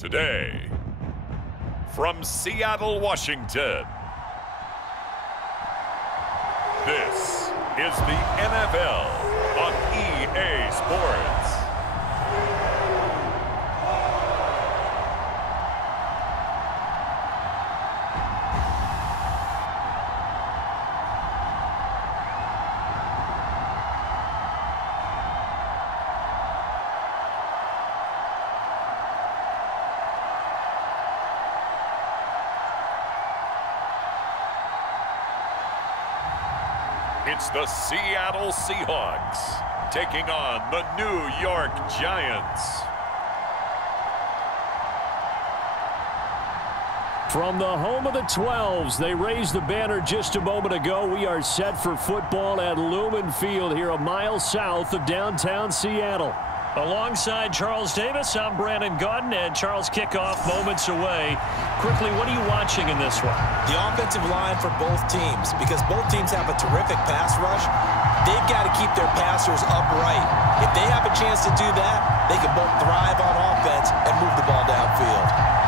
Today, from Seattle, Washington, this is the NFL on EA Sports. It's the Seattle Seahawks taking on the New York Giants. From the home of the 12s, they raised the banner just a moment ago. We are set for football at Lumen Field here a mile south of downtown Seattle. Alongside Charles Davis, I'm Brandon Gaudin, and Charles, kickoff moments away. Quickly, what are you watching in this one? The offensive line for both teams, because both teams have a terrific pass rush. They've got to keep their passers upright. If they have a chance to do that, they can both thrive on offense and move the ball downfield.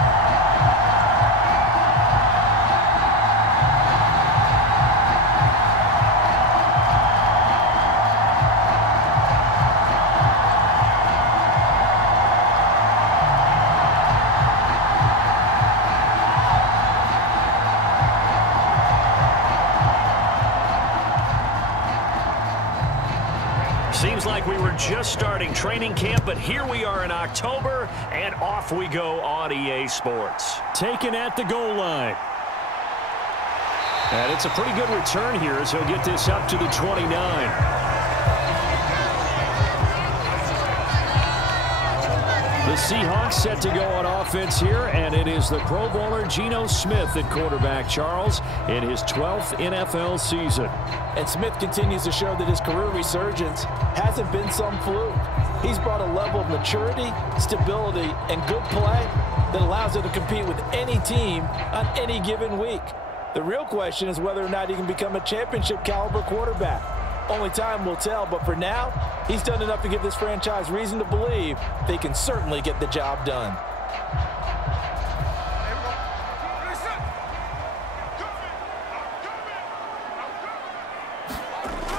Seems like we were just starting training camp, but here we are in October, and off we go on EA Sports. Taken at the goal line. And it's a pretty good return here as he'll get this up to the 29. The Seahawks set to go on offense here, and it is the Pro Bowler Geno Smith at quarterback, Charles, in his 12th NFL season. And Smith continues to show that his career resurgence hasn't been some fluke. He's brought a level of maturity, stability, and good play that allows him to compete with any team on any given week. The real question is whether or not he can become a championship caliber quarterback. Only time will tell, but for now, he's done enough to give this franchise reason to believe they can certainly get the job done.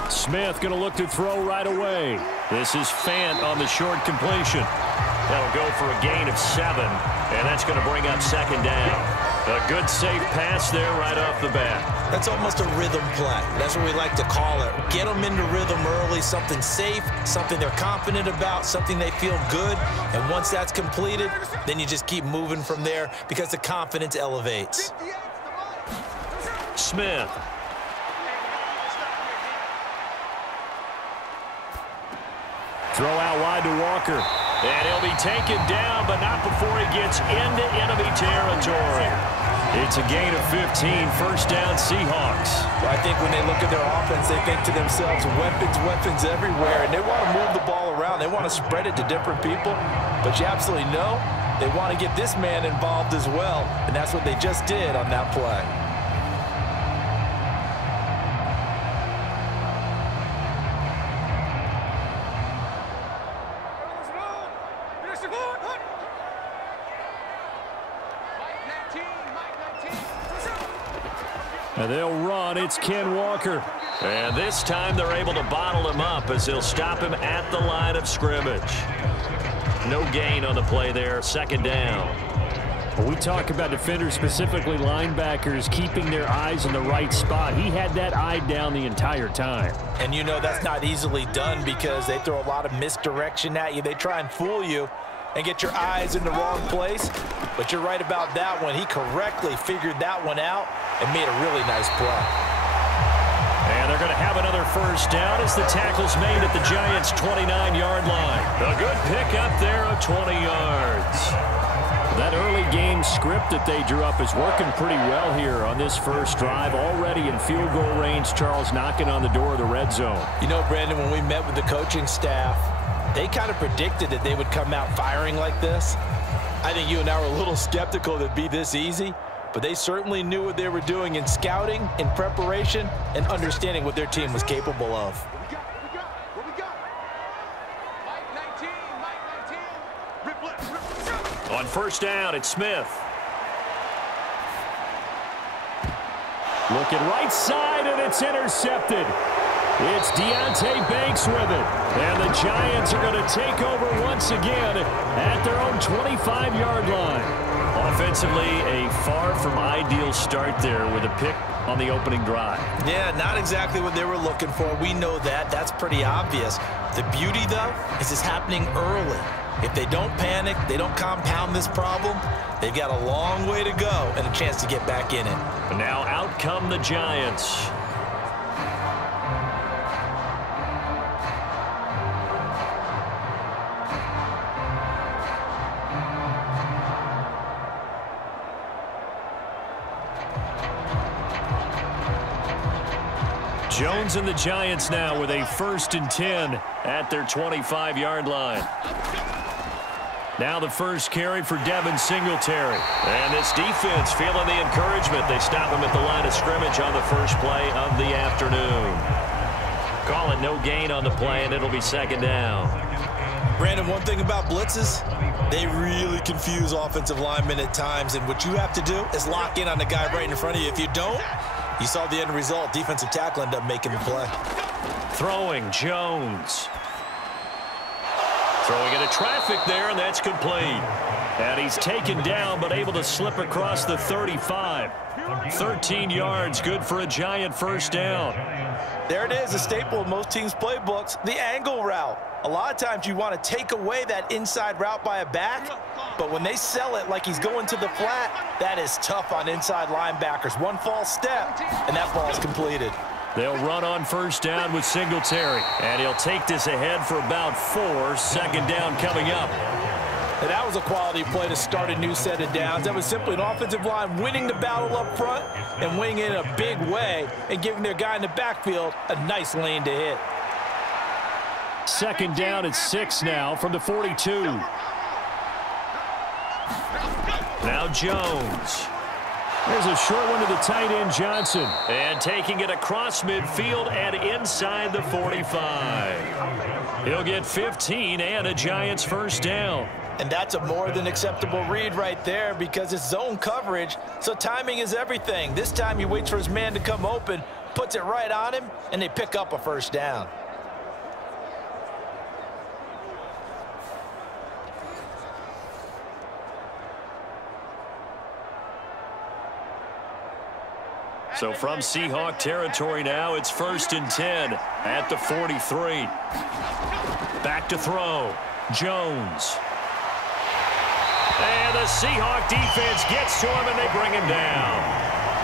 Smith going to look to throw right away. This is Fant on the short completion. That'll go for a gain of 7, and that's going to bring up second down. A good safe pass there right off the bat. That's almost a rhythm play. That's what we like to call it. Get them into rhythm early, something safe, something they're confident about, something they feel good. And once that's completed, then you just keep moving from there because the confidence elevates. Smith. Throw out wide to Walker. And he'll be taken down, but not before he gets into enemy territory. It's a gain of 15, first down Seahawks. Well, I think when they look at their offense, they think to themselves, weapons everywhere, and they want to move the ball around. They want to spread it to different people, but you absolutely know they want to get this man involved as well, and that's what they just did on that play. And they'll run. It's Ken Walker. And this time they're able to bottle him up as they'll stop him at the line of scrimmage. No gain on the play there. Second down. When we talk about defenders, specifically linebackers, keeping their eyes in the right spot, he had that eye down the entire time. And you know that's not easily done because they throw a lot of misdirection at you. They try and fool you and get your eyes in the wrong place. But you're right about that one. He correctly figured that one out and made a really nice play. And they're going to have another first down as the tackle's made at the Giants' 29-yard line. A good pickup there of 20 yards. That early game script that they drew up is working pretty well here on this first drive. Already in field goal range, Charles knocking on the door of the red zone. You know, Brandon, when we met with the coaching staff, they kind of predicted that they would come out firing like this. I think you and I were a little skeptical that it'd be this easy, but they certainly knew what they were doing in scouting, in preparation, and understanding what their team was capable of. On first down, it's Smith. Looking right side, and it's intercepted. It's Deontay Banks with it. And the Giants are going to take over once again at their own 25-yard line. Offensively, a far from ideal start there with a pick on the opening drive. Yeah, not exactly what they were looking for. We know that. That's pretty obvious. The beauty, though, is it's happening early. If they don't panic, they don't compound this problem, they've got a long way to go and a chance to get back in it. And now out come the Giants. Jones and the Giants now with a 1st and 10 at their 25-yard line. Now the first carry for Devin Singletary. And this defense feeling the encouragement. They stop him at the line of scrimmage on the first play of the afternoon. Call it no gain on the play, and it'll be 2nd down. Brandon, one thing about blitzes, they really confuse offensive linemen at times, and what you have to do is lock in on the guy right in front of you. If you don't, you saw the end result. Defensive tackle ended up making the play. Throwing, Jones. Throwing into traffic there, and that's complete. And he's taken down, but able to slip across the 35. 13 yards, good for a Giant first down. There it is, a staple of most teams' playbooks, the angle route. A lot of times you want to take away that inside route by a back, but when they sell it like he's going to the flat, that is tough on inside linebackers. One false step, and that ball is completed. They'll run on first down with Singletary, and he'll take this ahead for about 4. 2nd down coming up. And that was a quality play to start a new set of downs. That was simply an offensive line winning the battle up front and winning it in a big way and giving their guy in the backfield a nice lane to hit. 2nd down at 6 now from the 42. Now Jones. There's a short one to the tight end, Johnson. And taking it across midfield and inside the 45. He'll get 15 and a Giants first down. And that's a more than acceptable read right there because it's zone coverage, so timing is everything. This time he waits for his man to come open, puts it right on him, and they pick up a first down. So from Seahawk territory now, it's 1st and 10 at the 43. Back to throw. Jones. And the Seahawk defense gets to him, and they bring him down.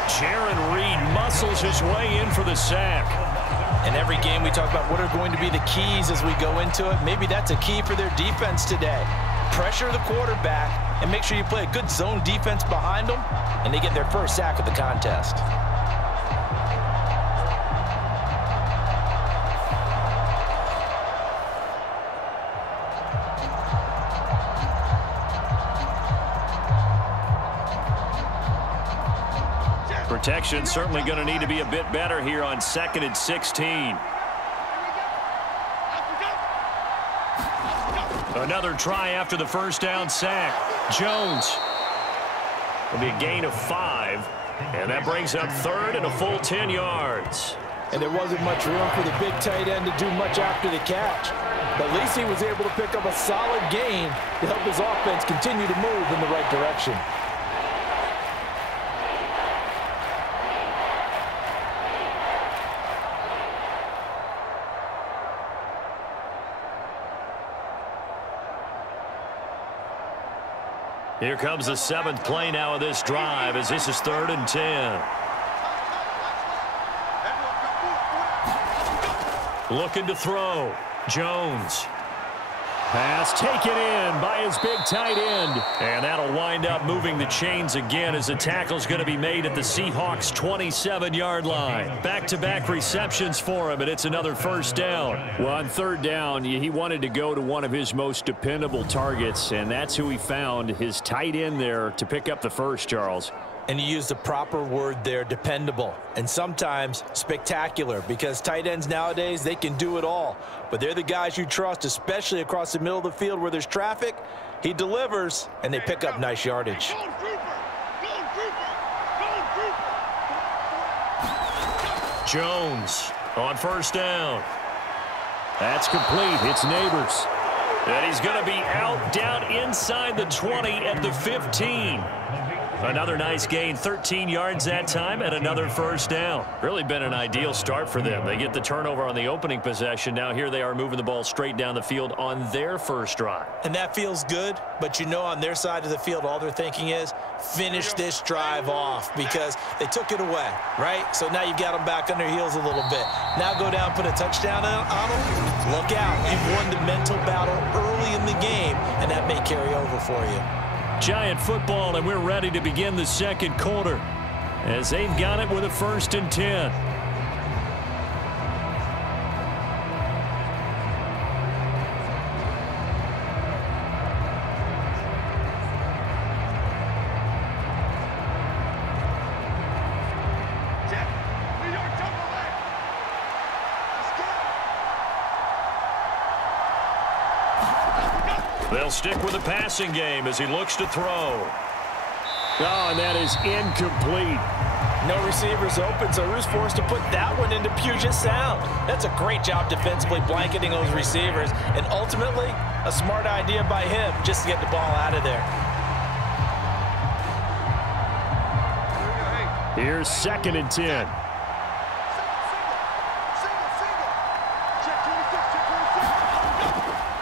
Jaron Reed muscles his way in for the sack. In every game we talk about what are going to be the keys as we go into it. Maybe that's a key for their defense today. Pressure the quarterback and make sure you play a good zone defense behind them, and they get their first sack of the contest. Protection certainly going to need to be a bit better here on 2nd and 16. Another try after the first down sack. Jones. It'll be a gain of 5. And that brings up 3rd and a full 10 yards. And there wasn't much room for the big tight end to do much after the catch. But at least he was able to pick up a solid gain to help his offense continue to move in the right direction. Here comes the 7th play now of this drive as this is 3rd and 10. Looking to throw. Jones. Pass taken in by his big tight end. And that'll wind up moving the chains again as the tackle's going to be made at the Seahawks' 27-yard line. Back-to-back receptions for him, and it's another first down. Well, on 3rd down, he wanted to go to one of his most dependable targets, and that's who he found, his tight end there, to pick up the first, Charles. And you use the proper word there, dependable, and sometimes spectacular, because tight ends nowadays, they can do it all. But they're the guys you trust, especially across the middle of the field where there's traffic. He delivers, and they pick up nice yardage. Jones on first down. That's complete. It's Nabers. And he's going to be out down inside the 20 at the 15. Another nice gain, 13 yards that time, and another first down. Really been an ideal start for them. They get the turnover on the opening possession. Now here they are moving the ball straight down the field on their first drive. And that feels good, but you know on their side of the field, all they're thinking is finish this drive off because they took it away, right? So now you've got them back on their heels a little bit. Now go down, put a touchdown on them. Look out. You've won the mental battle early in the game, and that may carry over for you. Giant football, and we're ready to begin the second quarter as they've got it with a 1st and 10. They'll stick with the passing game as he looks to throw. Oh, and that is incomplete. No receivers open, so Rue's forced to put that one into Puget Sound. That's a great job defensively blanketing those receivers, and ultimately a smart idea by him just to get the ball out of there. Here's 2nd and 10.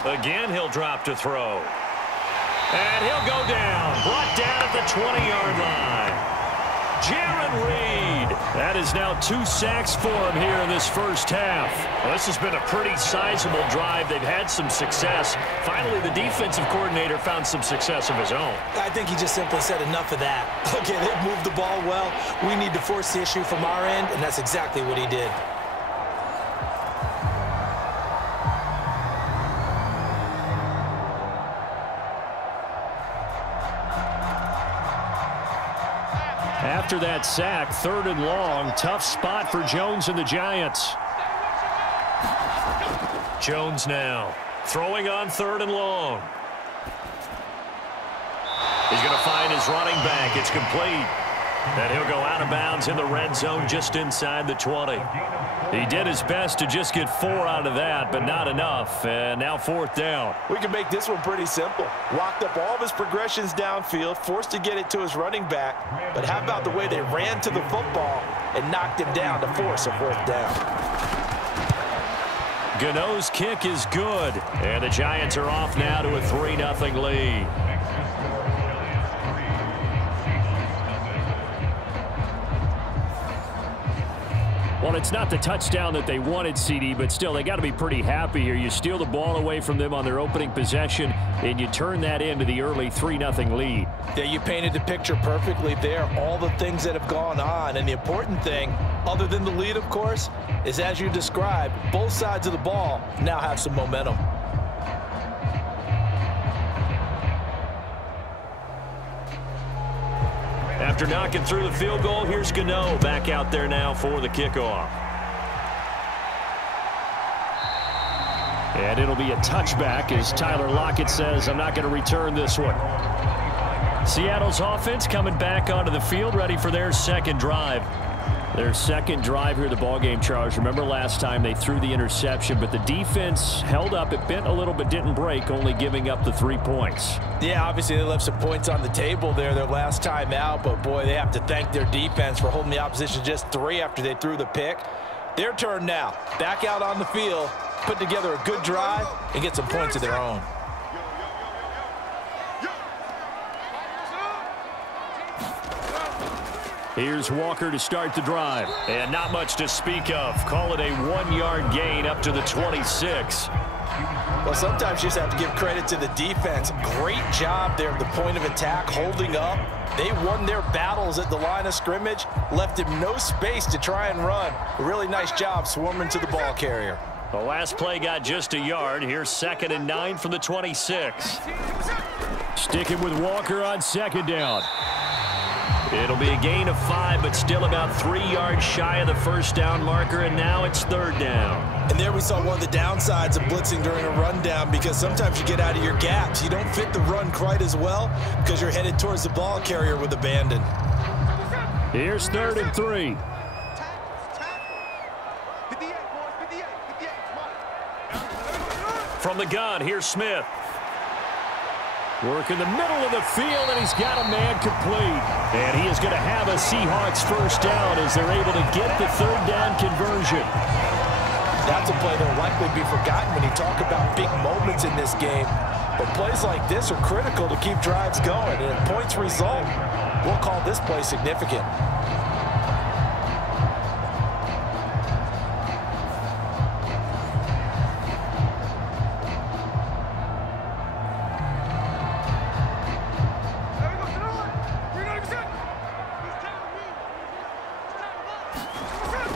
Again, he'll drop to throw. And he'll go down. Brought down at the 20-yard line. Jaron Reed. That is now 2 sacks for him here in this first half. Well, this has been a pretty sizable drive. They've had some success. Finally, the defensive coordinator found some success of his own. I think he just simply said enough of that. Okay, they've moved the ball well. We need to force the issue from our end, and that's exactly what he did. After that sack, 3rd and long, tough spot for Jones and the Giants. Jones now throwing on 3rd and long. He's going to find his running back. It's complete. And he'll go out of bounds in the red zone just inside the 20. He did his best to just get 4 out of that, but not enough. And now 4th down. We can make this one pretty simple. Locked up all of his progressions downfield, forced to get it to his running back. But how about the way they ran to the football and knocked him down to force a 4th down? Geno's kick is good. And the Giants are off now to a 3-0 lead. Well, it's not the touchdown that they wanted, CD, but still, they got to be pretty happy here. You steal the ball away from them on their opening possession, and you turn that into the early 3-0 lead. Yeah, you painted the picture perfectly there. All the things that have gone on, and the important thing, other than the lead, of course, is as you described, both sides of the ball now have some momentum. After knocking through the field goal, here's Geno back out there now for the kickoff. And it'll be a touchback as Tyler Lockett says, I'm not going to return this one. Seattle's offense coming back onto the field, ready for their second drive. Their second drive here, the ballgame, Charles. Remember last time they threw the interception, but the defense held up. It bent a little but didn't break, only giving up the 3 points. Yeah, obviously they left some points on the table there their last time out, but boy, they have to thank their defense for holding the opposition just 3 after they threw the pick. Their turn now. Back out on the field, put together a good drive, and get some points of their own. Here's Walker to start the drive. And not much to speak of. Call it a 1-yard gain up to the 26. Well, sometimes you just have to give credit to the defense. Great job there at the point of attack, holding up. They won their battles at the line of scrimmage, left him no space to try and run. A really nice job swarming to the ball carrier. The last play got just a yard. Here's 2nd and 9 from the 26. Sticking with Walker on 2nd down. It'll be a gain of 5, but still about 3 yards shy of the first down marker, and now it's 3rd down. And there we saw one of the downsides of blitzing during a rundown, because sometimes you get out of your gaps. You don't fit the run quite as well because you're headed towards the ball carrier with abandon. Here's 3rd and 3. From the gun, here's Smith. Work in the middle of the field, and he's got a man complete. And he is going to have a Seahawks first down as they're able to get the 3rd down conversion. That's a play that will likely be forgotten when you talk about big moments in this game. But plays like this are critical to keep drives going. And if points result, we'll call this play significant.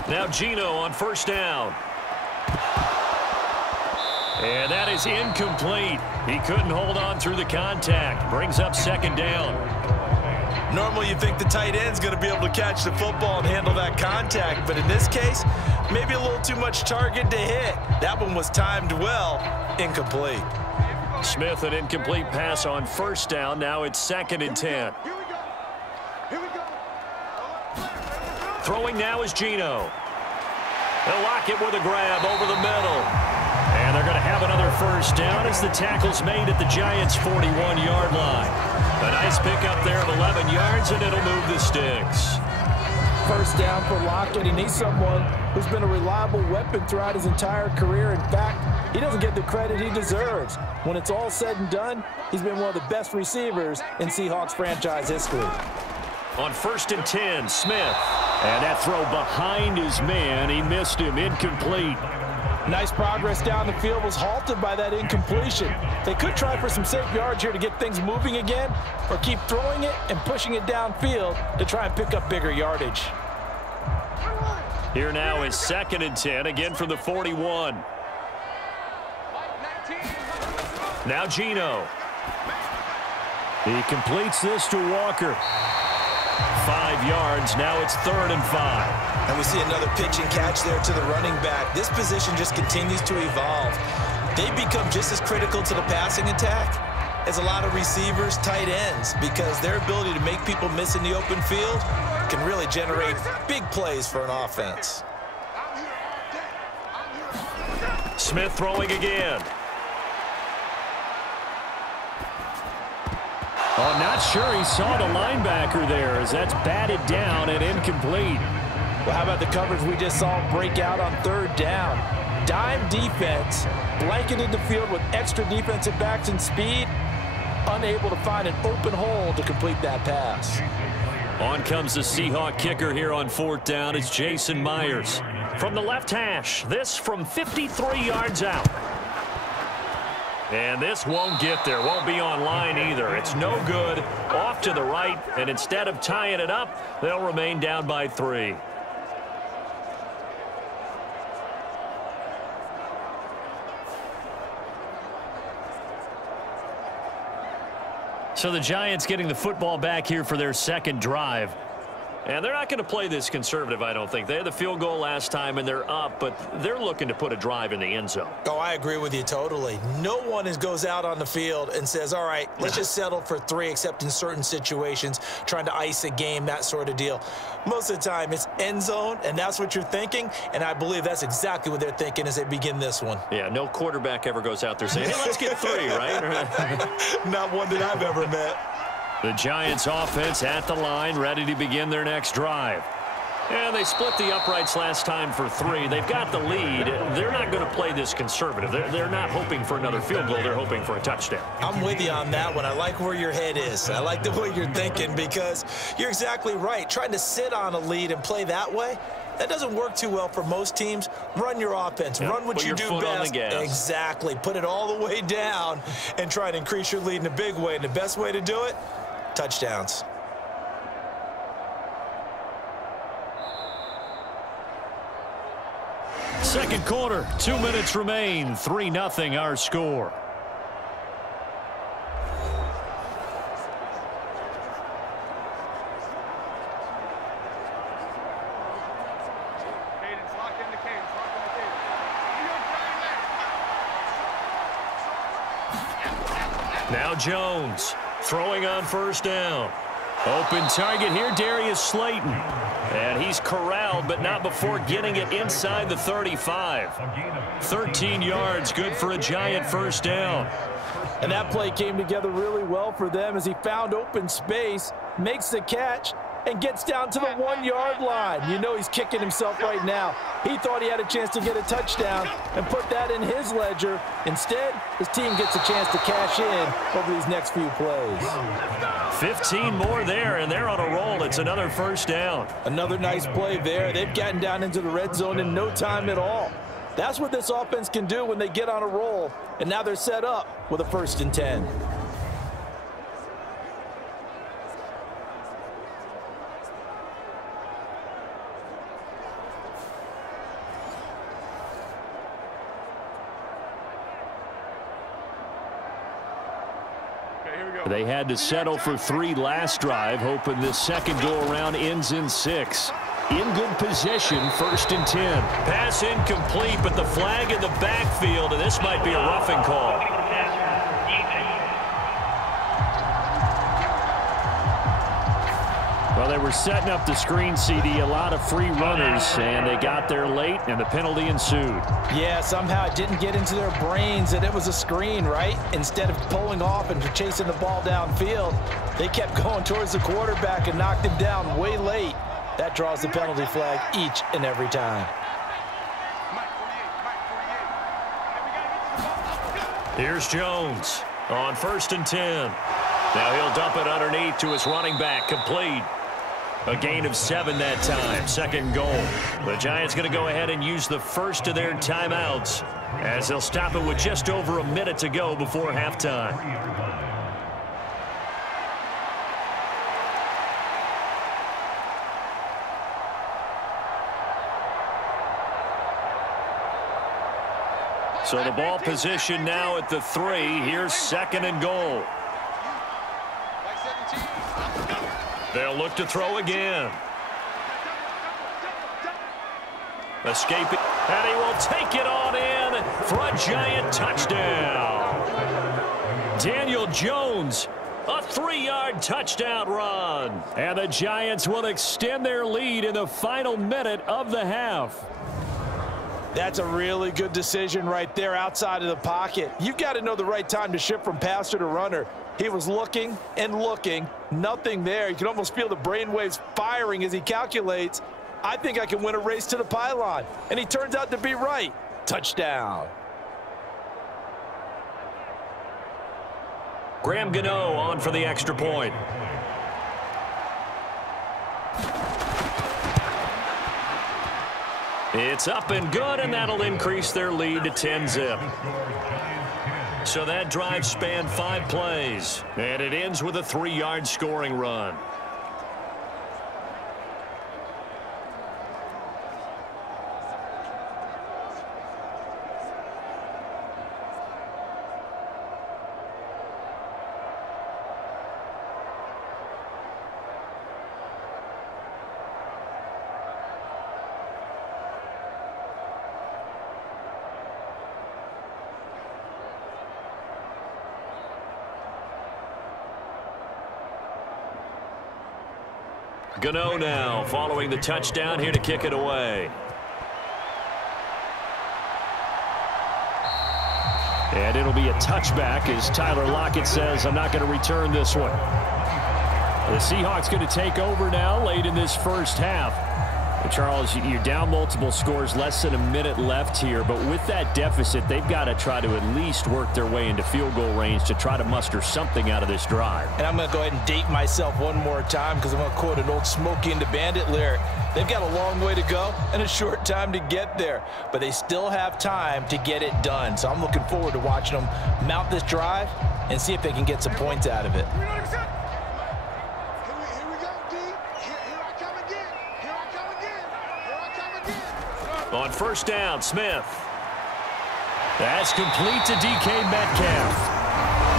Now Geno on first down. And that is incomplete. He couldn't hold on through the contact. Brings up 2nd down. Normally you think the tight end's going to be able to catch the football and handle that contact, but in this case, maybe a little too much target to hit. That one was timed well. Incomplete. Smith, an incomplete pass on first down. Now it's 2nd and 10. Throwing now is Geno. They'll lock it with a grab over the middle. And they're going to have another first down as the tackle's made at the Giants' 41-yard line. A nice pickup there of 11 yards, and it'll move the sticks. First down for Lockett, and he's someone who's been a reliable weapon throughout his entire career. In fact, he doesn't get the credit he deserves. When it's all said and done, he's been one of the best receivers in Seahawks franchise history. On 1st and 10, Smith. And that throw behind his man, he missed him, incomplete. Nice progress down the field, was halted by that incompletion. They could try for some safe yards here to get things moving again, or keep throwing it and pushing it downfield to try and pick up bigger yardage. Here now is 2nd and 10, again from the 41. Now Geno. He completes this to Walker. 5 yards. Now it's 3rd and 5. And we see another pitch and catch there to the running back. This position just continues to evolve. They become just as critical to the passing attack as a lot of receivers, tight ends, because their ability to make people miss in the open field can really generate big plays for an offense. Smith throwing again. Oh, not sure he saw the linebacker there as that's batted down and incomplete. Well, how about the coverage we just saw break out on 3rd down? Dime defense, blanketed the field with extra defensive backs and speed, unable to find an open hole to complete that pass. On comes the Seahawk kicker here on 4th down. It's Jason Myers. From the left hash, this from 53 yards out. And this won't get there, won't be on line either. It's no good, off to the right, and instead of tying it up, they'll remain down by 3. So the Giants getting the football back here for their 2nd drive. And they're not going to play this conservative, I don't think. They had the field goal last time, and they're up, but they're looking to put a drive in the end zone. Oh, I agree with you totally. No one goes out on the field and says, all right, let's just settle for 3, except in certain situations, trying to ice a game, that sort of deal. Most of the time, it's end zone, and that's what you're thinking, and I believe that's exactly what they're thinking as they begin this one. Yeah, no quarterback ever goes out there saying, hey, let's get 3, right? Not one that I've ever met. The Giants offense at the line, ready to begin their next drive. And they split the uprights last time for 3. They've got the lead. They're not going to play this conservative. They're not hoping for another field goal. They're hoping for a touchdown. I'm with you on that one. I like where your head is. I like the way you're thinking, because you're exactly right. Trying to sit on a lead and play that way, that doesn't work too well for most teams. Run your offense. Yep. Run what you do best. Exactly. Put it all the way down and try to increase your lead in a big way. And the best way to do it, touchdowns. Second quarter, 2 minutes remain. 3-0 our score. Now Jones throwing on first down. Open target here, Darius Slayton. And he's corralled, but not before getting it inside the 35. 13 yards, good for a Giant first down. And that play came together really well for them as he found open space, makes the catch, and gets down to the 1-yard line. You know he's kicking himself right now. He thought he had a chance to get a touchdown and put that in his ledger. Instead, his team gets a chance to cash in over these next few plays. 15 more there, and they're on a roll. It's another first down. Another nice play there. They've gotten down into the red zone in no time at all. That's what this offense can do when they get on a roll, and now they're set up with a 1st and 10. They had to settle for 3 last drive, hoping this second go-around ends in 6. In good position, 1st and 10. Pass incomplete, but the flag in the backfield, and this might be a roughing call. Well, they were setting up the screen, CD, a lot of free runners, and they got there late, and the penalty ensued. Yeah, somehow it didn't get into their brains that it was a screen, right? Instead of pulling off and chasing the ball downfield, they kept going towards the quarterback and knocked him down way late. That draws the penalty flag each and every time. Here's Jones on 1st and 10. Now he'll dump it underneath to his running back, complete. A gain of 7 that time, 2nd goal. The Giants going to go ahead and use the first of their timeouts as they'll stop it with just over a minute to go before halftime. So the ball position now at the 3. Here's 2nd and goal. They'll look to throw again. Escaping, and he will take it on in for a Giant touchdown. Daniel Jones, a 3-yard touchdown run. And the Giants will extend their lead in the final minute of the half. That's a really good decision right there outside of the pocket. You've got to know the right time to shift from passer to runner. He was looking and looking, nothing there. You can almost feel the brainwaves firing as he calculates, I think I can win a race to the pylon. And he turns out to be right. Touchdown. Graham Geno on for the extra point. It's up and good, and that'll increase their lead to 10-zip. So that drive spanned 5 plays, and it ends with a 3-yard scoring run. Geno now following the touchdown here to kick it away. And it'll be a touchback as Tyler Lockett says, I'm not going to return this one. The Seahawks going to take over now late in this first half. Charles, you're down multiple scores, less than a minute left here, but with that deficit, they've got to try to at least work their way into field goal range to try to muster something out of this drive. And I'm going to go ahead and date myself one more time because I'm going to quote an old Smokey and the Bandit lyric. They've got a long way to go and a short time to get there, but they still have time to get it done. So I'm looking forward to watching them mount this drive and see if they can get some points out of it. On first down, Smith. That's complete to DK Metcalf.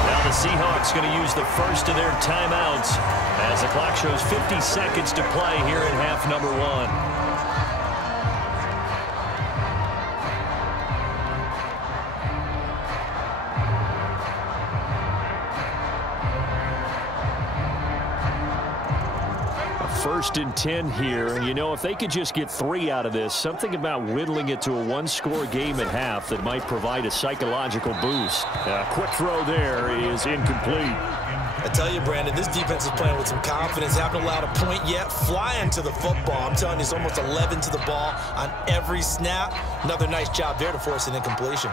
Now the Seahawks going to use the first of their timeouts as the clock shows 50 seconds to play here in half number 1. 1st and 10 here. You know, if they could just get 3 out of this, something about whittling it to a one-score game at half that might provide a psychological boost. Quick throw there is incomplete. I tell you, Brandon, this defense is playing with some confidence. Haven't allowed a point yet. Flying to the football. I'm telling you, it's almost 11 to the ball on every snap. Another nice job there to force an incompletion.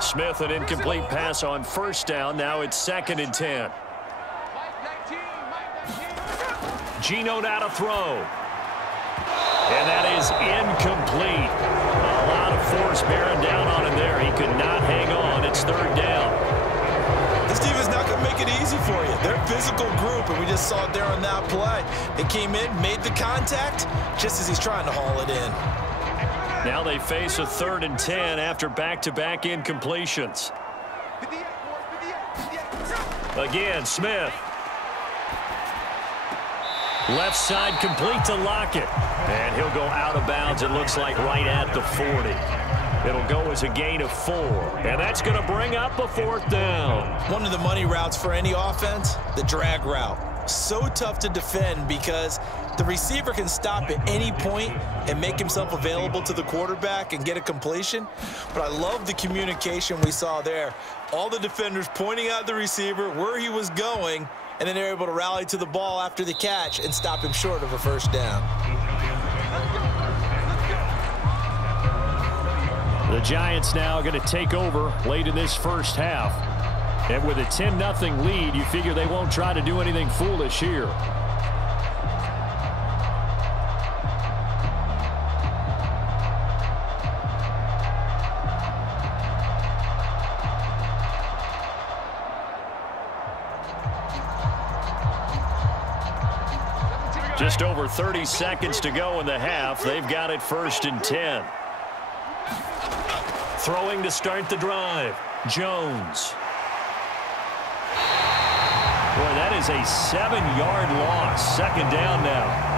Smith, an incomplete pass on 1st down. Now it's 2nd and 10. Geno now to throw. And that is incomplete. A lot of force bearing down on him there. He could not hang on. It's 3rd down. This defense not going to make it easy for you. They're a physical group, and we just saw it there on that play. They came in, made the contact, just as he's trying to haul it in. Now they face a 3rd and 10 after back-to-back incompletions. Again, Smith. Left side complete to Lockett. And he'll go out of bounds, it looks like, right at the 40. It'll go as a gain of 4. And that's going to bring up a 4th down. One of the money routes for any offense, the drag route. So tough to defend because the receiver can stop at any point and make himself available to the quarterback and get a completion. But I love the communication we saw there. All the defenders pointing out the receiver, where he was going, and then they're able to rally to the ball after the catch and stop him short of a 1st down. The Giants now going to take over late in this 1st half. And with a 10-0 lead, you figure they won't try to do anything foolish here. Just over 30 seconds to go in the half. They've got it 1st and 10. Throwing to start the drive. Jones. Boy, that is a 7-yard loss. 2nd down now.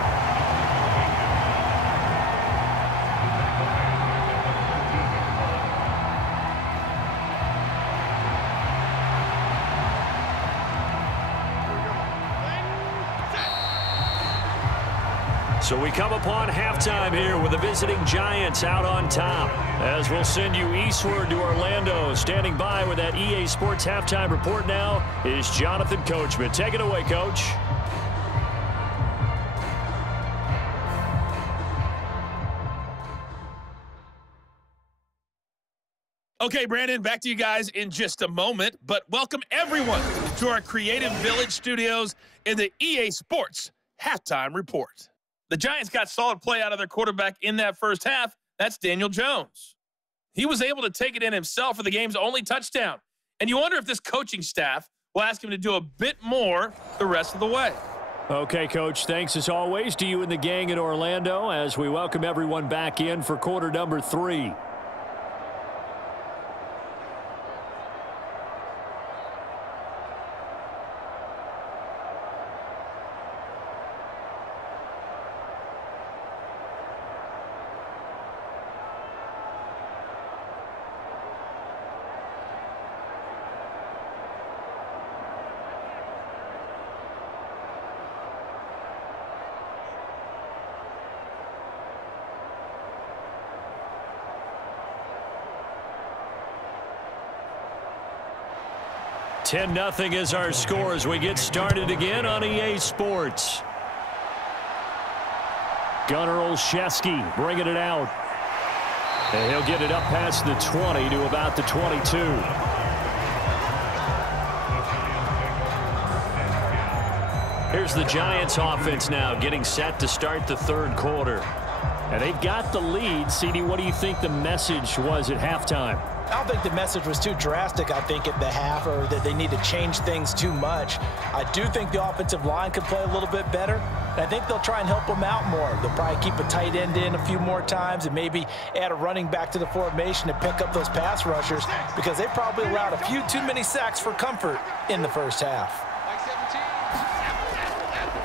So we come upon halftime here with the visiting Giants out on top. As we'll send you eastward to Orlando. Standing by with that EA Sports halftime report now is Jonathan Coachman. Take it away, Coach. Okay, Brandon, back to you guys in just a moment. But welcome everyone to our Creative Village studios in the EA Sports halftime report. The Giants got solid play out of their quarterback in that 1st half. That's Daniel Jones. He was able to take it in himself for the game's only touchdown. And you wonder if this coaching staff will ask him to do a bit more the rest of the way. Okay, Coach, thanks as always to you and the gang in Orlando as we welcome everyone back in for quarter number 3. $10-0 is our score as we get started again on EA Sports. Gunnar Olszewski bringing it out. And he'll get it up past the 20 to about the 22. Here's the Giants offense now getting set to start the 3rd quarter. And they've got the lead. CD, what do you think the message was at halftime? I don't think the message was too drastic, I think, at the half, or that they need to change things too much. I do think the offensive line could play a little bit better, and I think they'll try and help them out more. They'll probably keep a tight end in a few more times and maybe add a running back to the formation to pick up those pass rushers, because they probably allowed a few too many sacks for comfort in the first half.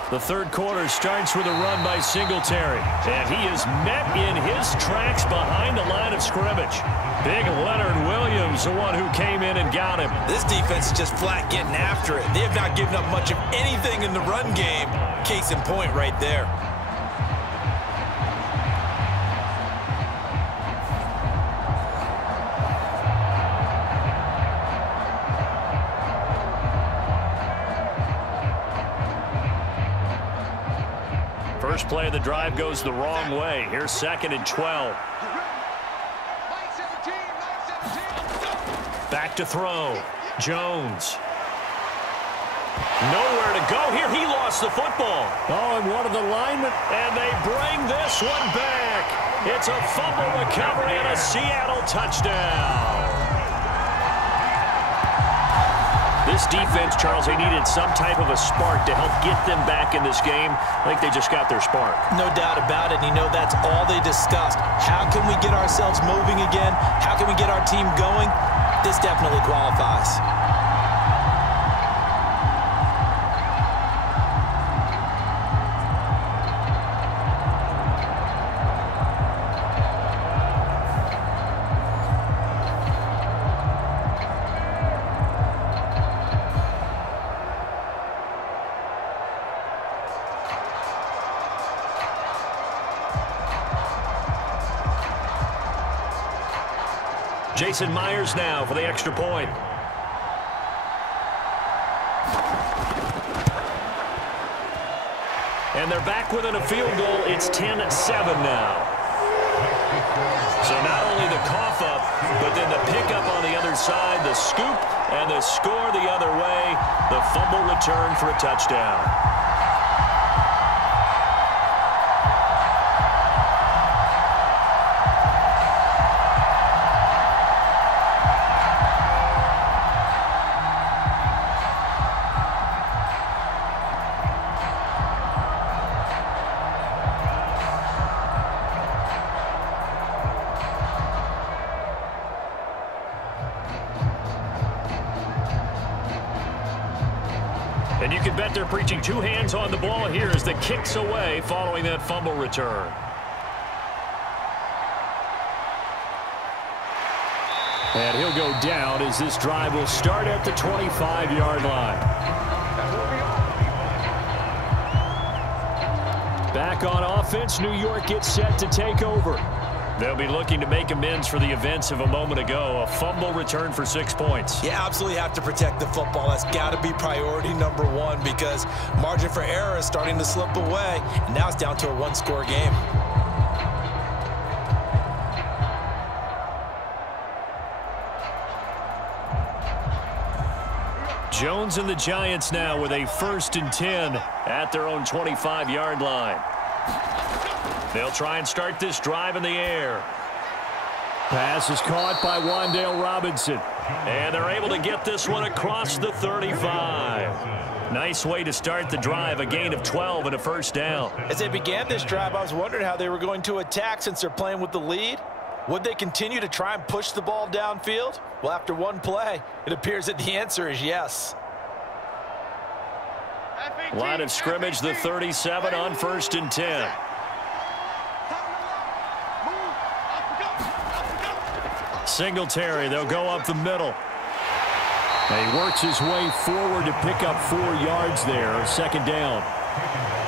The third quarter starts with a run by Singletary, and he is met in his tracks behind the line of scrimmage. Big Leonard Williams, the one who came in and got him. This defense is just flat getting after it. They have not given up much of anything in the run game. Case in point right there. First play of the drive goes the wrong way. Here's 2nd and 12. Back to throw. Jones. Nowhere to go here. He lost the football. Oh, and one of the linemen. And they bring this one back. It's a fumble recovery and a Seattle touchdown. This defense, Charles, they needed some type of a spark to help get them back in this game. I think they just got their spark. No doubt about it. You know, that's all they discussed. How can we get ourselves moving again? How can we get our team going? This definitely qualifies. Jason Myers now for the extra point. And they're back within a field goal. It's 10-7 now. So not only the cough up, but then the pickup on the other side, the scoop, and the score the other way. The fumble return for a touchdown. And you can bet they're preaching two hands on the ball here as the kick's away following that fumble return. And he'll go down as this drive will start at the 25-yard line. Back on offense, New York gets set to take over. They'll be looking to make amends for the events of a moment ago. A fumble return for 6 points. Yeah, absolutely have to protect the football. That's got to be priority number one, because margin for error is starting to slip away, and now it's down to a one-score game. Jones and the Giants now with a 1st and 10 at their own 25-yard line. They'll try and start this drive in the air. Pass is caught by Wan'Dale Robinson. And they're able to get this one across the 35. Nice way to start the drive, a gain of 12 and a first down. As they began this drive, I was wondering how they were going to attack since they're playing with the lead. Would they continue to try and push the ball downfield? Well, after one play, it appears that the answer is yes. Line of scrimmage, the 37 on 1st and 10. Singletary, they'll go up the middle. And he works his way forward to pick up 4 yards there, 2nd down.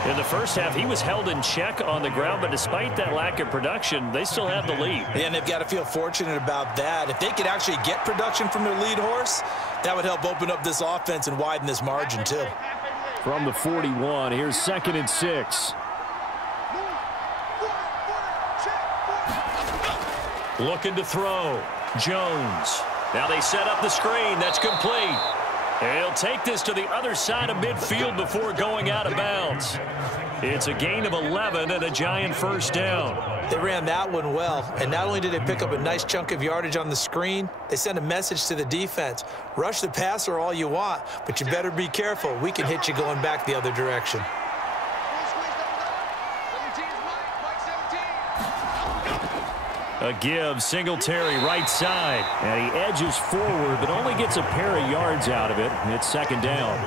In the first half, he was held in check on the ground, but despite that lack of production, they still have the lead. Yeah, and they've got to feel fortunate about that. If they could actually get production from their lead horse, that would help open up this offense and widen this margin too. From the 41, here's 2nd and 6. Looking to throw. Jones. Now they set up the screen. That's complete. He'll take this to the other side of midfield before going out of bounds. It's a gain of 11 and a Giant first down. They ran that one well, and not only did they pick up a nice chunk of yardage on the screen, they sent a message to the defense. Rush the passer all you want, but you better be careful. We can hit you going back the other direction. A give, Singletary right side. And he edges forward, but only gets a pair of yards out of it. It's second down.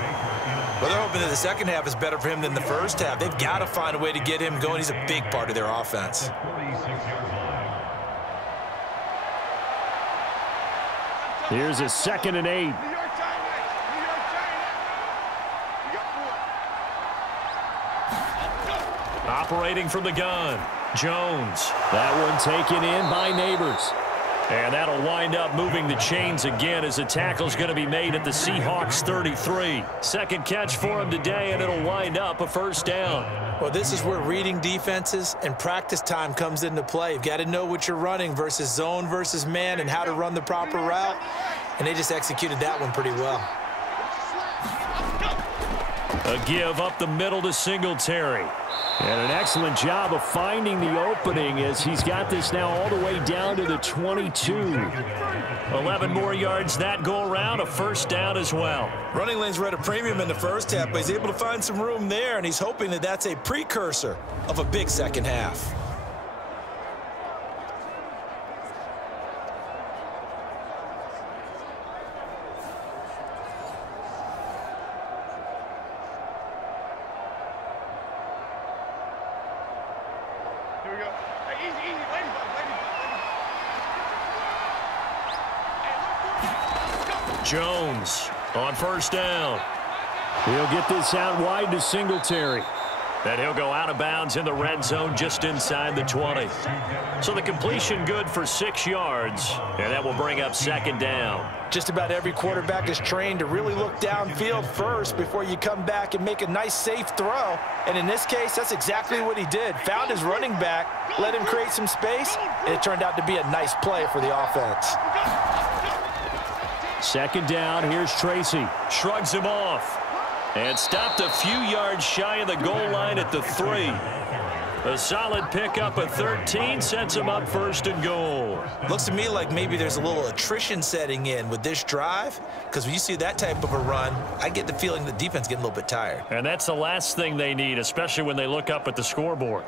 Well, they're hoping that the second half is better for him than the first half. They've got to find a way to get him going. He's a big part of their offense. Here's a 2nd and 8. Operating from the gun, Jones. That one taken in by Nabers. And that'll wind up moving the chains again as the tackle's going to be made at the Seahawks 33. Second catch for him today, and it'll wind up a first down. Well, this is where reading defenses and practice time comes into play. You've got to know what you're running versus zone versus man and how to run the proper route. And they just executed that one pretty well. A give up the middle to Singletary. And an excellent job of finding the opening as he's got this now all the way down to the 22. 11 more yards that go around, a first down as well. Running lanes were at a premium in the first half, but he's able to find some room there, and he's hoping that that's a precursor of a big second half. Jones on first down. He'll get this out wide to Singletary. And he'll go out of bounds in the red zone just inside the 20. So the completion good for 6 yards, and that will bring up second down. Just about every quarterback is trained to really look downfield first before you come back and make a nice, safe throw. And in this case, that's exactly what he did. Found his running back, let him create some space, and it turned out to be a nice play for the offense. Second down, here's Tracy. Shrugs him off. And stopped a few yards shy of the goal line at the 3. A solid pickup at 13 sets him up first and goal. Looks to me like maybe there's a little attrition setting in with this drive, because when you see that type of a run, I get the feeling the defense getting a little bit tired. And that's the last thing they need, especially when they look up at the scoreboard.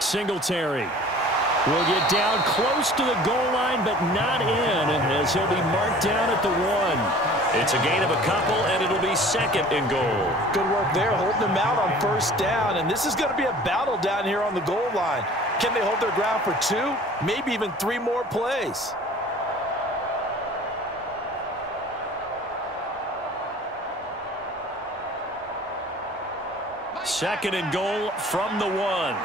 Singletary will get down close to the goal line, but not in, as he'll be marked down at the 1. It's a gain of a couple, and it'll be second and goal. Good work there, holding them out on first down, and this is going to be a battle down here on the goal line. Can they hold their ground for 2, maybe even 3 more plays? Second and goal from the 1.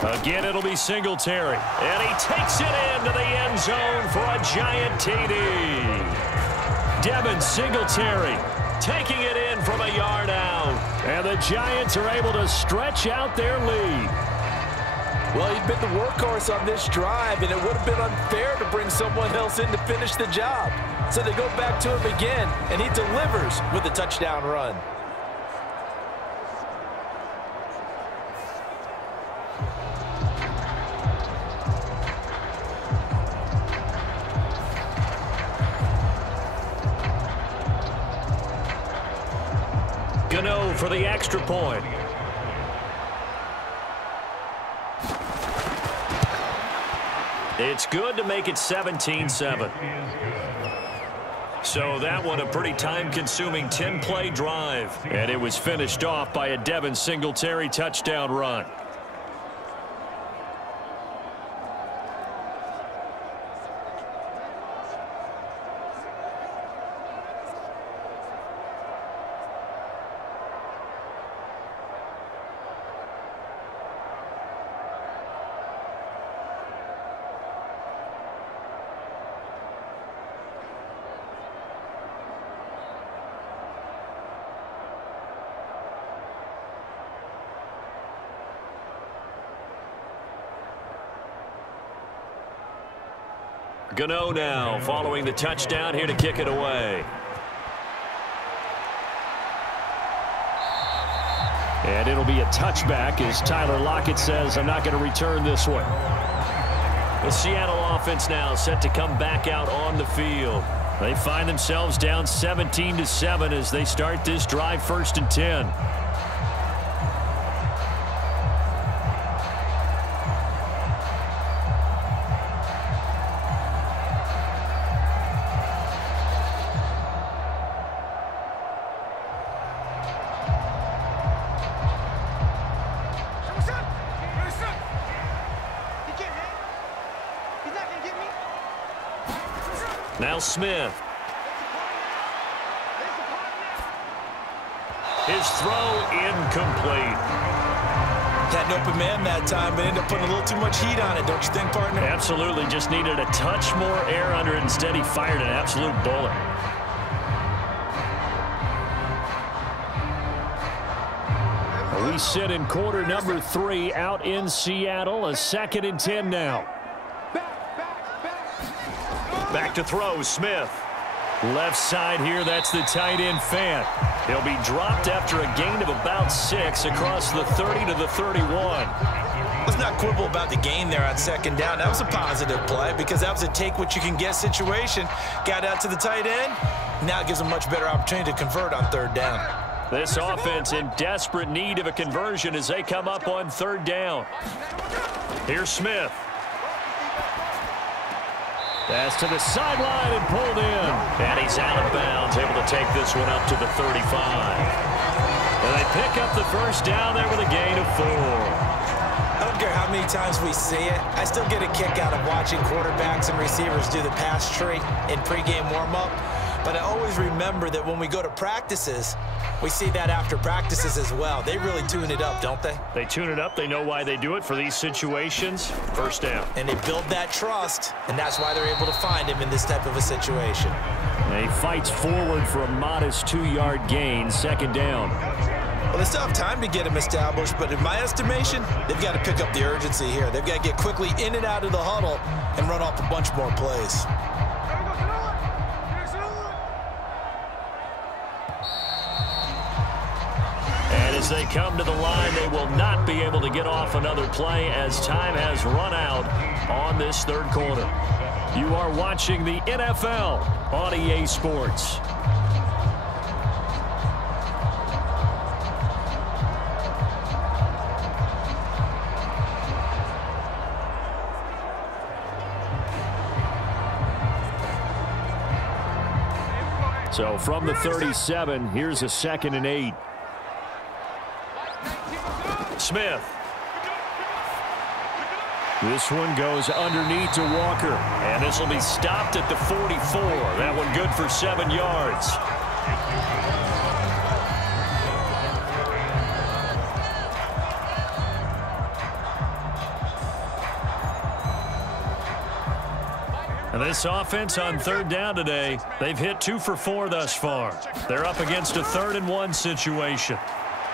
Again, it'll be Singletary. And he takes it into the end zone for a Giant TD. Devin Singletary taking it in from a yard out. And the Giants are able to stretch out their lead. Well, he's been the workhorse on this drive, and it would have been unfair to bring someone else in to finish the job. So they go back to him again, and he delivers with a touchdown run. Geno for the extra point. It's good to make it 17-7. So that one a pretty time-consuming 10-play drive. And it was finished off by a Devin Singletary touchdown run. Geno now following the touchdown here to kick it away. And it'll be a touchback as Tyler Lockett says, I'm not going to return this one. The Seattle offense now set to come back out on the field. They find themselves down 17-7 as they start this drive 1st and 10. Now Smith. His throw incomplete. Had an open man that time, but ended up putting a little too much heat on it, don't you think, partner? Absolutely. Just needed a touch more air under it. Instead, he fired an absolute bullet. We sit in quarter number 3 out in Seattle. A 2nd and 10 now. Back to throw, Smith. Left side here, that's the tight end Fant. He'll be dropped after a gain of about 6 across the 30 to the 31. Let's not quibble about the gain there on 2nd down. That was a positive play because that was a take-what-you-can-get situation. Got out to the tight end. Now it gives them a much better opportunity to convert on 3rd down. This offense in desperate need of a conversion as they come up on 3rd down. Here's Smith. Pass to the sideline and pulled in. And he's out of bounds, able to take this one up to the 35. And they pick up the 1st down there with a gain of 4. I don't care how many times we see it. I still get a kick out of watching quarterbacks and receivers do the pass tree in pregame warm-up. But I always remember that when we go to practices, we see that after practices as well. They really tune it up, don't they? They tune it up. They know why they do it for these situations. 1st down. And they build that trust, and that's why they're able to find him in this type of a situation. And he fights forward for a modest 2-yard gain, 2nd down. Well, they still have time to get him established, but in my estimation, they've got to pick up the urgency here. They've got to get quickly in and out of the huddle and run off a bunch more plays. As they come to the line, they will not be able to get off another play as time has run out on this 3rd quarter. You are watching the NFL on EA Sports. So from the 37, here's a 2nd and 8. Smith. This one goes underneath to Walker. And this will be stopped at the 44. That one good for 7 yards. And this offense on 3rd down today, they've hit 2 for 4 thus far. They're up against a 3rd and 1 situation.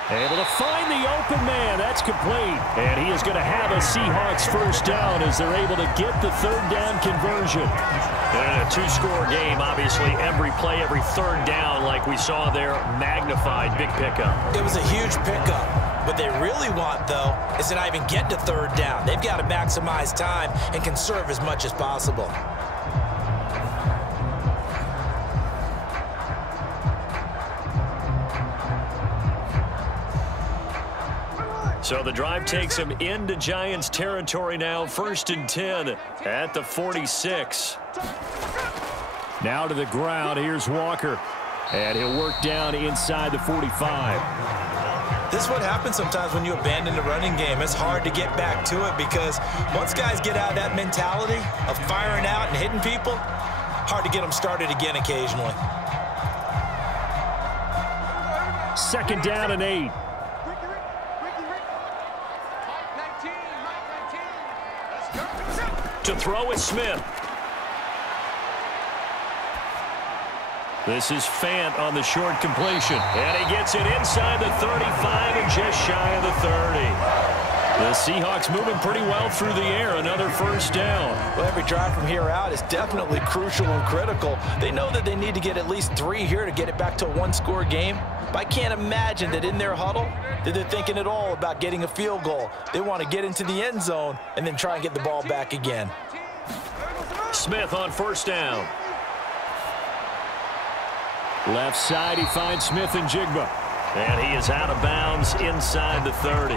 Able to find the open man. That's complete. And he is going to have a Seahawks 1st down as they're able to get the 3rd down conversion. And a 2-score game, obviously, every play, every 3rd down, like we saw there, magnified big pickup. It was a huge pickup. What they really want, though, is to not even get to 3rd down. They've got to maximize time and conserve as much as possible. So the drive takes him into Giants territory now. 1st and 10 at the 46. Now to the ground. Here's Walker. And he'll work down inside the 45. This is what happens sometimes when you abandon the running game. It's hard to get back to it because once guys get out of that mentality of firing out and hitting people, hard to get them started again occasionally. 2nd down and 8. To throw is Smith. This is Fant on the short completion. And he gets it inside the 35 and just shy of the 30. The Seahawks moving pretty well through the air. Another first down. Well, every drive from here out is definitely crucial and critical. They know that they need to get at least 3 here to get it back to a one-score game. But I can't imagine that in their huddle that they're thinking at all about getting a field goal. They want to get into the end zone and then try and get the ball back again. Smith on first down. Left side, he finds Smith and Jigba. And he is out of bounds inside the 30.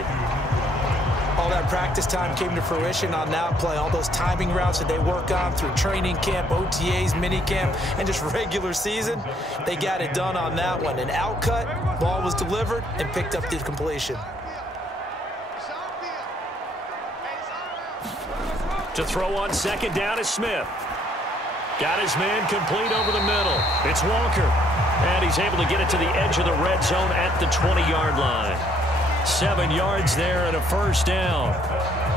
All that practice time came to fruition on that play. All those timing routes that they work on through training camp, OTAs, mini camp, and just regular season, they got it done on that one. An out cut, ball was delivered, and picked up the completion. To throw on second down is Smith. Got his man complete over the middle. It's Walker. And he's able to get it to the edge of the red zone at the 20-yard line. 7 yards there and a first down.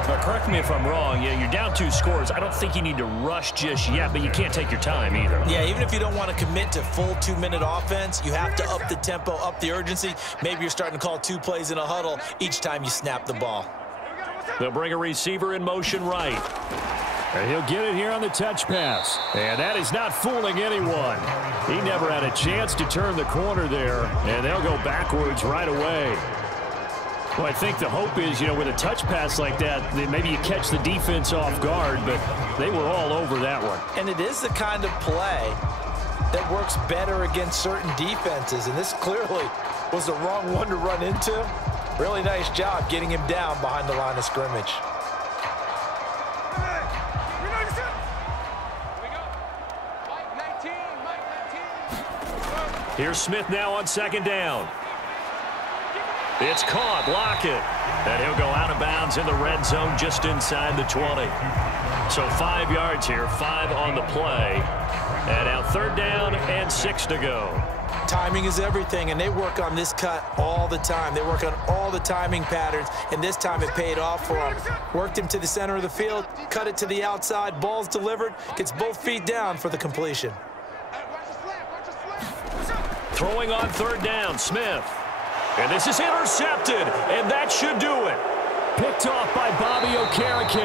But correct me if I'm wrong. Yeah, you're down 2 scores. I don't think you need to rush just yet, but you can't take your time either. Yeah, even if you don't want to commit to full 2-minute offense, you have to up the tempo, up the urgency. Maybe you're starting to call 2 plays in a huddle each time you snap the ball. They'll bring a receiver in motion right. And he'll get it here on the touch pass. And that is not fooling anyone. He never had a chance to turn the corner there, and they'll go backwards right away. Well, I think the hope is, with a touch pass like that, maybe you catch the defense off guard, but they were all over that one. And it is the kind of play that works better against certain defenses, and this clearly was the wrong one to run into. Really nice job getting him down behind the line of scrimmage. Here's Smith now on second down. It's caught. Lockett. And he'll go out of bounds in the red zone just inside the 20. So 5 yards here, 5 on the play. And now third down and 6 to go. Timing is everything, and they work on this cut all the time. They work on all the timing patterns, and this time it paid off for them. Worked him to the center of the field, cut it to the outside, ball's delivered, gets both feet down for the completion. Throwing on third down, Smith. And this is intercepted, and that should do it. Picked off by Bobby Okereke.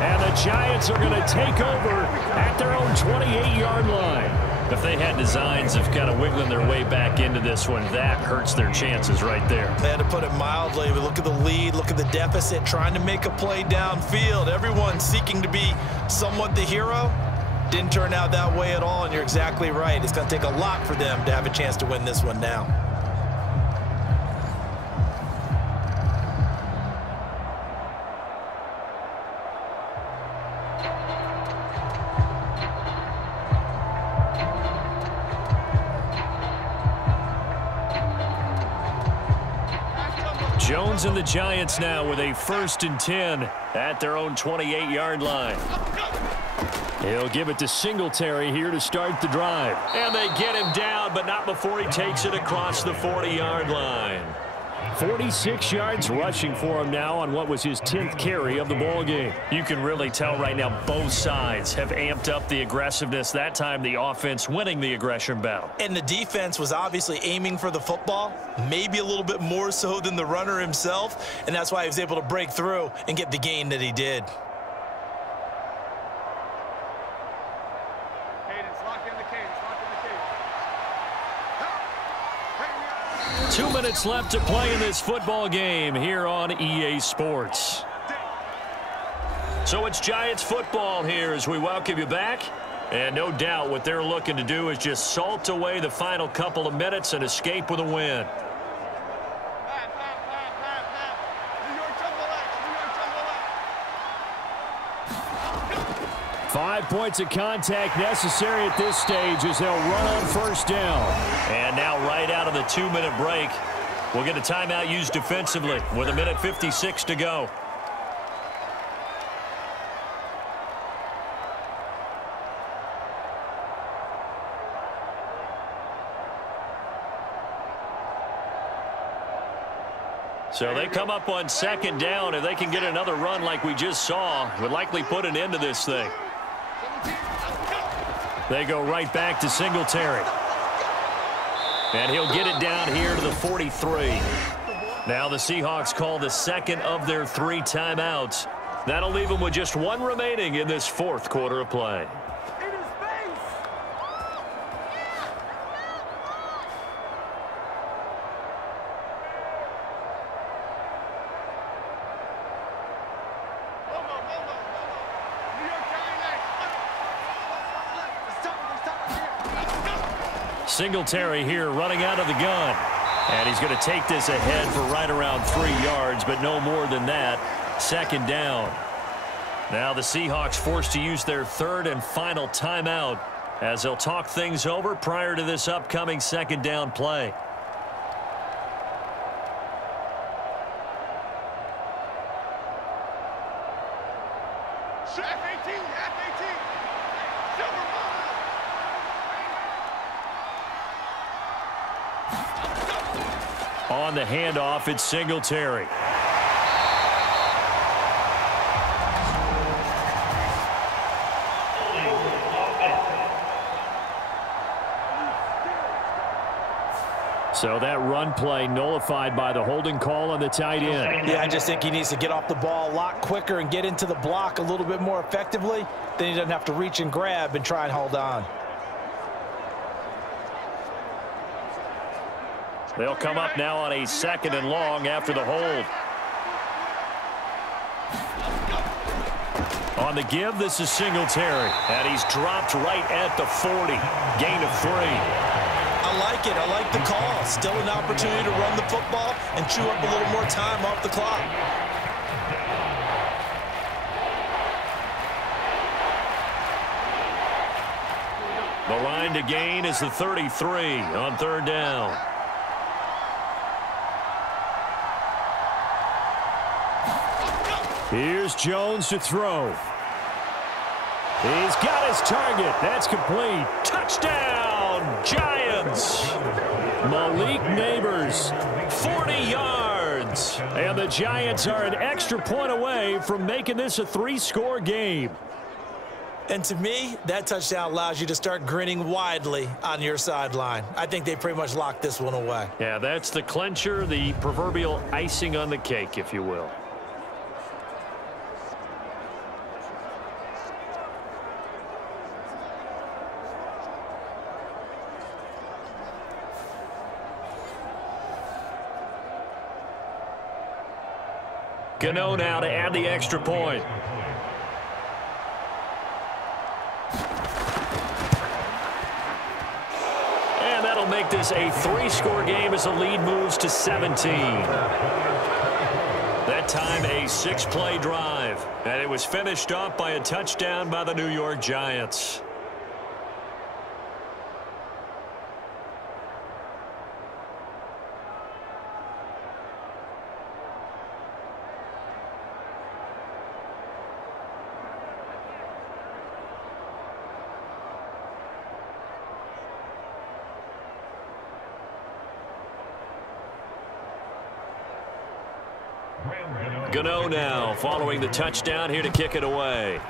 And the Giants are going to take over at their own 28-yard line. If they had designs of kind of wiggling their way back into this one, that hurts their chances right there. They had to put it mildly. But look at the lead, look at the deficit, trying to make a play downfield. Everyone seeking to be somewhat the hero. Didn't turn out that way at all, and you're exactly right. It's going to take a lot for them to have a chance to win this one now. Jones and the Giants now with a 1st and 10 at their own 28-yard line. He'll give it to Singletary here to start the drive. And they get him down, but not before he takes it across the 40-yard line. 46 yards rushing for him now on what was his 10th carry of the ball game. You can really tell right now both sides have amped up the aggressiveness. That time the offense winning the aggression battle. And the defense was obviously aiming for the football, maybe a little bit more so than the runner himself, and that's why he was able to break through and get the gain that he did. 2 minutes left to play in this football game here on EA Sports. So it's Giants football here as we welcome you back. And no doubt what they're looking to do is just salt away the final couple of minutes and escape with a win. Five points of contact necessary at this stage as they'll run on first down. And now right out of the 2-minute break, we'll get a timeout used defensively with 1:56 to go. So they come up on second down. If they can get another run like we just saw, would likely put an end to this thing. They go right back to Singletary. And he'll get it down here to the 43. Now the Seahawks call the second of their 3 timeouts. That'll leave them with just 1 remaining in this 4th quarter of play. Singletary here running out of the gun. And he's going to take this ahead for right around 3 yards, but no more than that. 2nd down. Now the Seahawks forced to use their 3rd and final timeout as they'll talk things over prior to this upcoming 2nd down play. On the handoff, it's Singletary. So that run play nullified by the holding call on the tight end. Yeah, I just think he needs to get off the ball a lot quicker and get into the block a little bit more effectively. Then he doesn't have to reach and grab and try and hold on. They'll come up now on a 2nd and long after the hold. On the give, this is Singletary. And he's dropped right at the 40. Gain of 3. I like it. I like the call. Still an opportunity to run the football and chew up a little more time off the clock. The line to gain is the 33 on 3rd down. Here's Jones to throw. He's got his target. That's complete. Touchdown, Giants. Malik Nabers. 40 yards. And the Giants are an extra point away from making this a 3-score game. And to me, that touchdown allows you to start grinning widely on your sideline. I think they pretty much locked this one away. Yeah, that's the clincher, the proverbial icing on the cake, if you will. Geno now to add the extra point. And that'll make this a 3-score game as the lead moves to 17. That time a 6-play drive. And it was finished off by a touchdown by the New York Giants. Geno now following the touchdown here to kick it away.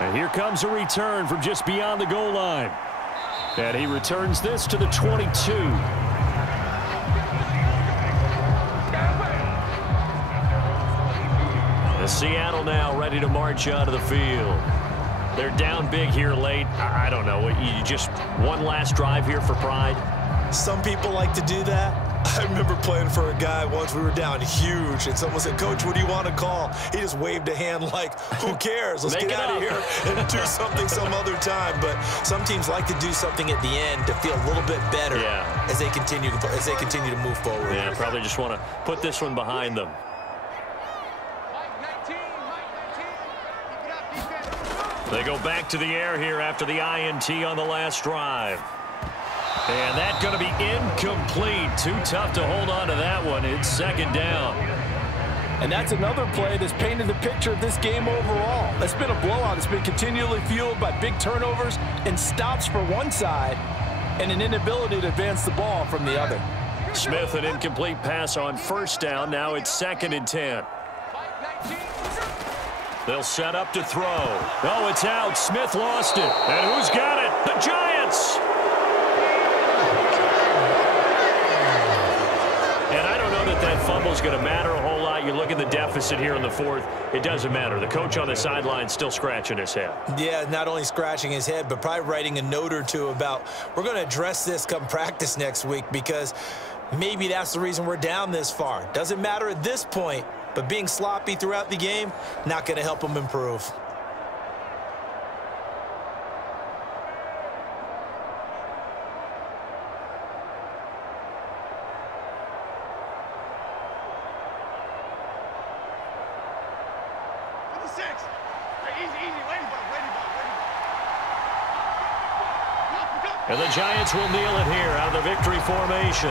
And here comes a return from just beyond the goal line. And he returns this to the 22. The Seattle now ready to march out of the field. They're down big here late. I don't know. You just one last drive here for pride? Some people like to do that. I remember playing for a guy once. We were down huge, and someone said, "Coach, what do you want to call?" He just waved a hand like, "Who cares? Let's get out of here and do something some other time." But some teams like to do something at the end to feel a little bit better as they continue to move forward. Yeah, probably just want to put this one behind them. They go back to the air here after the INT on the last drive. And that's going to be incomplete. Too tough to hold on to that one. It's 2nd down. And that's another play that's painted the picture of this game overall. It's been a blowout. It's been continually fueled by big turnovers and stops for one side and an inability to advance the ball from the other. Smith, an incomplete pass on 1st down. Now it's 2nd and 10. They'll set up to throw. Oh, it's out. Smith lost it. And who's got it? The Giants! is going to matter a whole lot. You look at the deficit here in the fourth. It doesn't matter. The coach on the sideline still scratching his head. Yeah, not only scratching his head, but probably writing a note or two about we're going to address this come practice next week because maybe that's the reason we're down this far. Doesn't matter at this point, but being sloppy throughout the game, not going to help them improve. And the Giants will kneel it here out of the victory formation.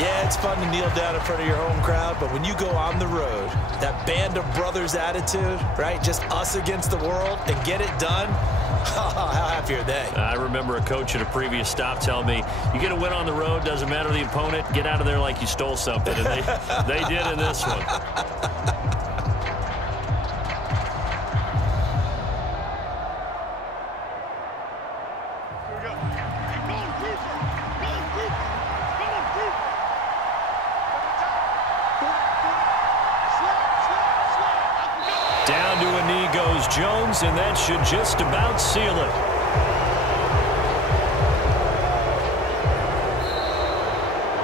Yeah, it's fun to kneel down in front of your home crowd, but when you go on the road, that band of brothers attitude, right? Just us against the world and get it done. How happy are they? I remember a coach at a previous stop telling me, you get a win on the road, doesn't matter the opponent, get out of there like you stole something. And they did in this one. Down to a knee goes Jones, and that should just about seal it.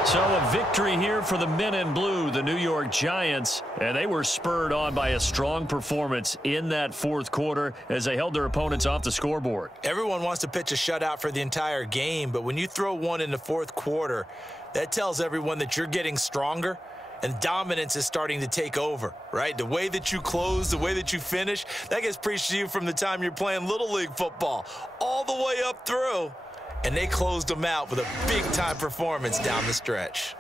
So a victory here for the men in blue, the New York Giants, and they were spurred on by a strong performance in that fourth quarter as they held their opponents off the scoreboard. Everyone wants to pitch a shutout for the entire game, but when you throw one in the fourth quarter, that tells everyone that you're getting stronger and dominance is starting to take over, right? The way that you close, the way that you finish, that gets preached to you from the time you're playing Little League football all the way up through. And they closed them out with a big-time performance down the stretch.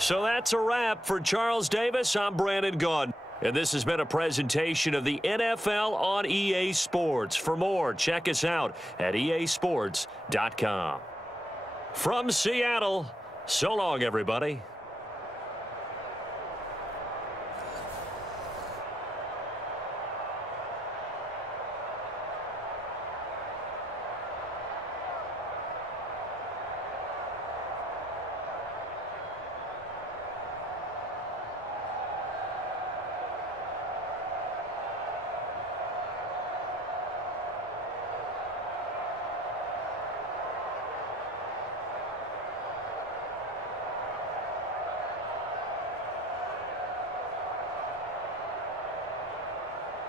So that's a wrap for Charles Davis. I'm Brandon Gunn. And this has been a presentation of the NFL on EA Sports. For more, check us out at easports.com. From Seattle, so long, everybody.